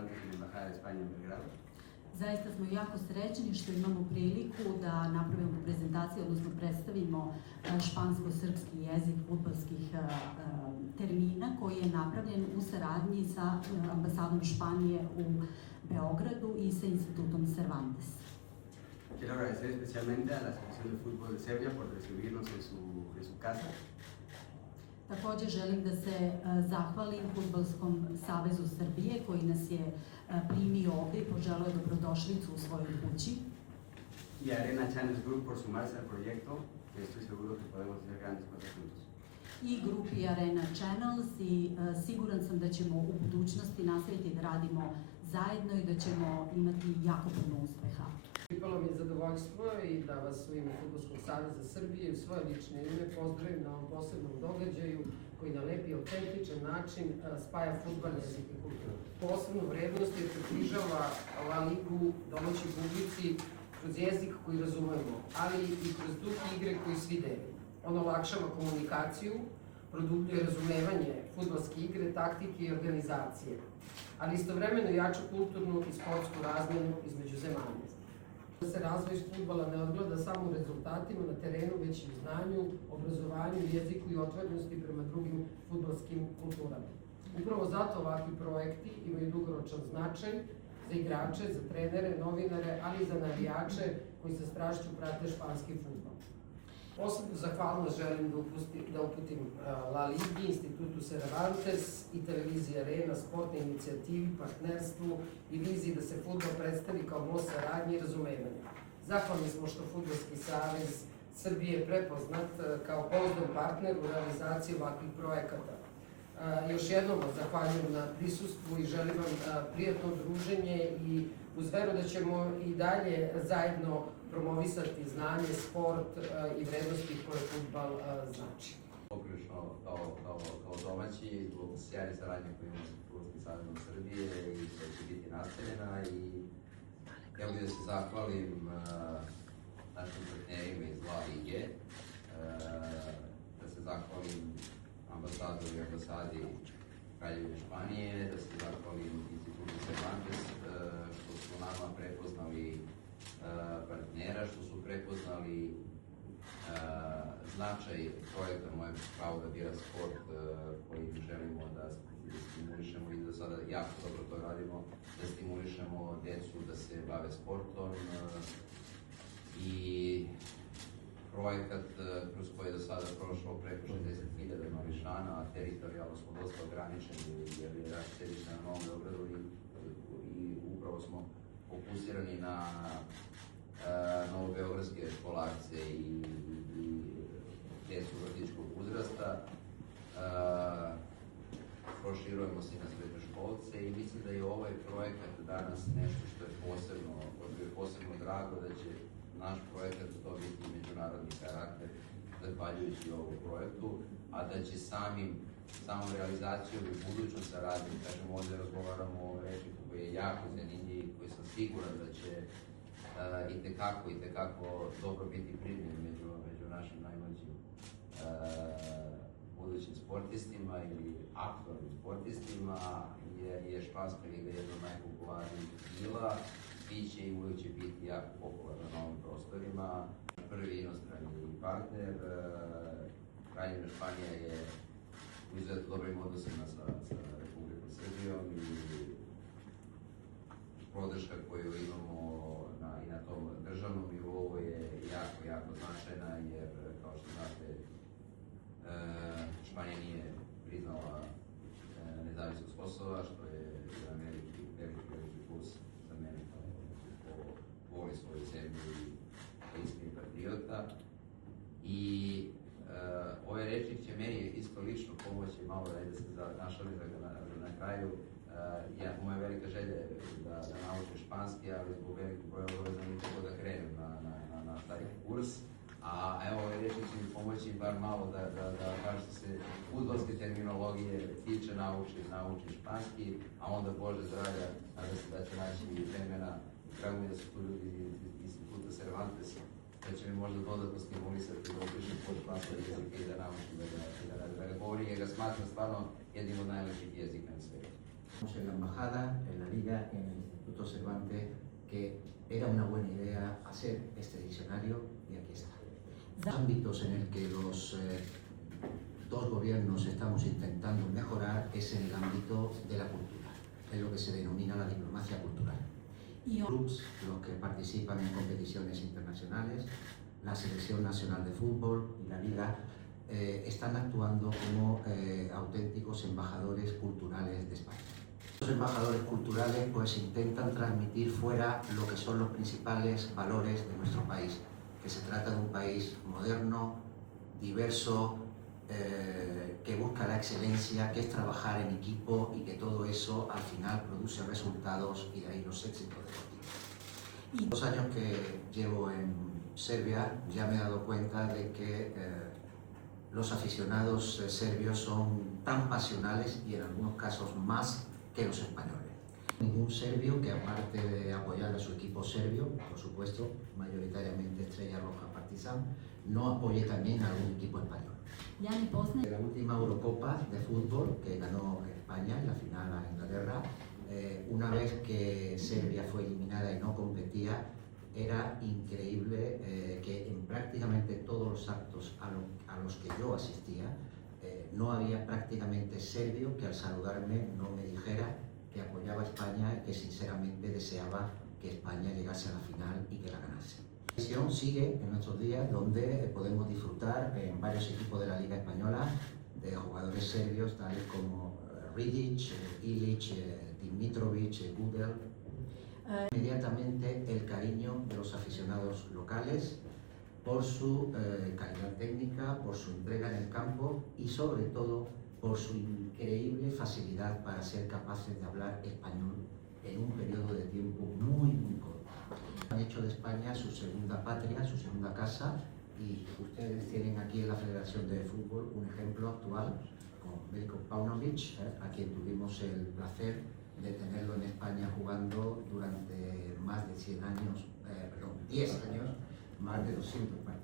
Cervantes en la Embajada de España en Belgrado. Zaista smo jako srećni što imamo priliku da napravimo prezentaciju, odnosno predstavimo špansko-srpski jezik fudbalskih termina koji je napravljen u saradnji sa ambasadom Španije u Beogradu i sa institutom Cervantes. Quiero agradecer especialmente a la Asociación de Fútbol de Serbia por recibirnos en su casa. Takođe želim da se zahvalim Fudbalskom savezu Srbije koji nas je primio ovde i poželeo dobrodošlicu u svojoj kući. Y Arena Channels Group por sumarse al proyecto, que estoy seguro que podemos hacer grandes cosas juntos. I grupi Arena Channels i siguran sam da ćemo u budućnosti nastaviti da radimo zajedno i da ćemo imati jako puno uspeha. Pripalo mi je zadovoljstvo i da vas u ime Fudbalskog saveza Srbije i u svoje lične ime pozdravim na ovom posebnom događaju koji na lep i autentičan način spaja fudbal, jezik i kulturu. Posebnu vrednost je približava La Ligu domaćoj publici kroz jezik koji razumemo, ali i kroz duh igre koji svi delimo. On olakšava komunikaciju, produbljuje razumevanje fudbalske igre, taktike i organizacije, ali istovremeno jača kulturnu i sportsku razmenu između zemalja. Da se razvoj fudbala ne odgleda samo u rezultatima na terenu, već i u znanju, obrazovanju, jeziku i otvorenosti prema drugim fudbalskim kulturama. Upravo zato ovakvi projekti imaju dugoročan značaj za igrače, za trenere, novinare, ali i za navijače koji sa strašću prate španski fudbal. Posebnu zahvalnost želim da uputim La Ligi, institutu Cervantes i televiziji Arena, sportnoj inicijativi, partnerstvu i viziji da se fudbal predstavi kao most saradnje i razumevanja. Zahvalni smo što Fudbalski savez Srbije je prepoznat kao pouzdan partner u realizaciji ovakvih projekata. Još jednom vas zahvaljujem na prisustvu i želim vam prijatno druženje i uz veru da ćemo i dalje zajedno promovisati znanje, sport i vrednosti koje fudbal znači. Poprilično kao domaći, zbog sjajne saradnje koju imamo sa Fudbalskim savezom Srbije i koja će biti nastavljena i htio bih da se zahvalim našim partnerima iz La Lige, da se zahvalim ambasadoru i ambasadi Kraljevine Španije, da se zahvalim institutu Cervantes što su nama prepoznali partnera, što su prepoznali značaj projekta Moje pravo da bira sport koji želimo da stimulišemo i da sada jako dobro to radimo, da stimulišemo decu da se bave sportom i projekat kroz koji je do sada prošlo preko 60.000 Mališana, a teritorijalno smo dosta ograničeni jer je naš sedište na Novom Beogradu i upravo smo fokusirani na novobeogradske školarce i djecu vrtićkog uzrasta. Proširujemo se i na srednjoškolce i mislim da je ovaj projekat danas nešto što je posebno drago, da će naš projekat dobiti međunarodni karakter zahvaljujući ovom projektu, a da će samom realizacijom i budućnom saradnjom, kažem, ovdje razgovaramo o rečniku koji je jako zanimljiv i koji sam siguran da će i tekako dobro biti primljen među našim najmlađim budućim sportistima ili aktualnim sportistima, jer je španska liga jedna od najpopularnijih bila, biće i uvijek će biti jako popularna na ovim prostorima. Prvi inostrani partner, Kraljevina Španija je u izuzetno dobrim odnosima sa Republikom Srbijom i podrška koju imamo i na tom državnom nivou je jako značajna, jer kao što znate Španija nije priznala nezavisnost Kosova, što je jedan veliki plus za mene ko voli svoju zemlju i iskreni patriota. I ovaj rečnik će meni isto lično pomoći malo da se našalim na kraju. Moja velika želja je da naučim španski, ali zbog velikog broja obaveza nikako da krenem na taj kurs. A evo, ovaj rečnik će mi pomoći bar malo da što se fudbalske terminologije tiče nauči španski, a onda Bože zdravlja, nadam se da će naći vremena. Drago mi da su tu ljudi iz instituta Cervantes, da će mi možda dodatno stimulisati da upišem pod španskog jezika i da naučim da ga govorim, jer ga smatram stvarno jednim od najlepših jezika na svijetu. En la embajada, en la liga, en el Instituto Cervantes, que era una buena idea hacer este diccionario y aquí está. Los ámbitos en el que los dos gobiernos estamos intentando mejorar es en el ámbito de la cultura, es lo que se denomina la diplomacia cultural. Los clubes, los que participan en competiciones internacionales, la Selección Nacional de Fútbol y la Liga están actuando como auténticos embajadores culturales de España. Los embajadores culturales pues intentan transmitir fuera lo que son los principales valores de nuestro país, que se trata de un país moderno, diverso, que busca la excelencia, que es trabajar en equipo y que todo eso al final produce resultados y de ahí los éxitos deportivos. Los años que llevo en Serbia ya me he dado cuenta de que los aficionados serbios son tan pasionales y en algunos casos más que los españoles. Ningún serbio que, aparte de apoyar a su equipo serbio, por supuesto, mayoritariamente Estrella Roja Partizan, no apoye también a algún equipo español. De la última Eurocopa de fútbol que ganó España en la final a Inglaterra, una vez que Serbia fue eliminada y no competía, era increíble que en prácticamente todos los actos a los que yo asistía, no había prácticamente serbio que al saludarme no me dijera que apoyaba a España y que sinceramente deseaba que España llegase a la final y que la ganase. La selección sigue en nuestros días, donde podemos disfrutar en varios equipos de la Liga Española de jugadores serbios tales como Ridic, Ilic, Dimitrovic, Gudel. Inmediatamente el cariño de los aficionados locales por su calidad técnica, por su entrega en el campo y sobre todo por su increíble facilidad para ser capaces de hablar español en un periodo de tiempo muy corto. Han hecho de España su segunda patria, su segunda casa, y ustedes tienen aquí en la Federación de Fútbol un ejemplo actual con Veljko Paunovic, a quien tuvimos el placer de tenerlo en España jugando durante más de 10 años, más de 200 partidos.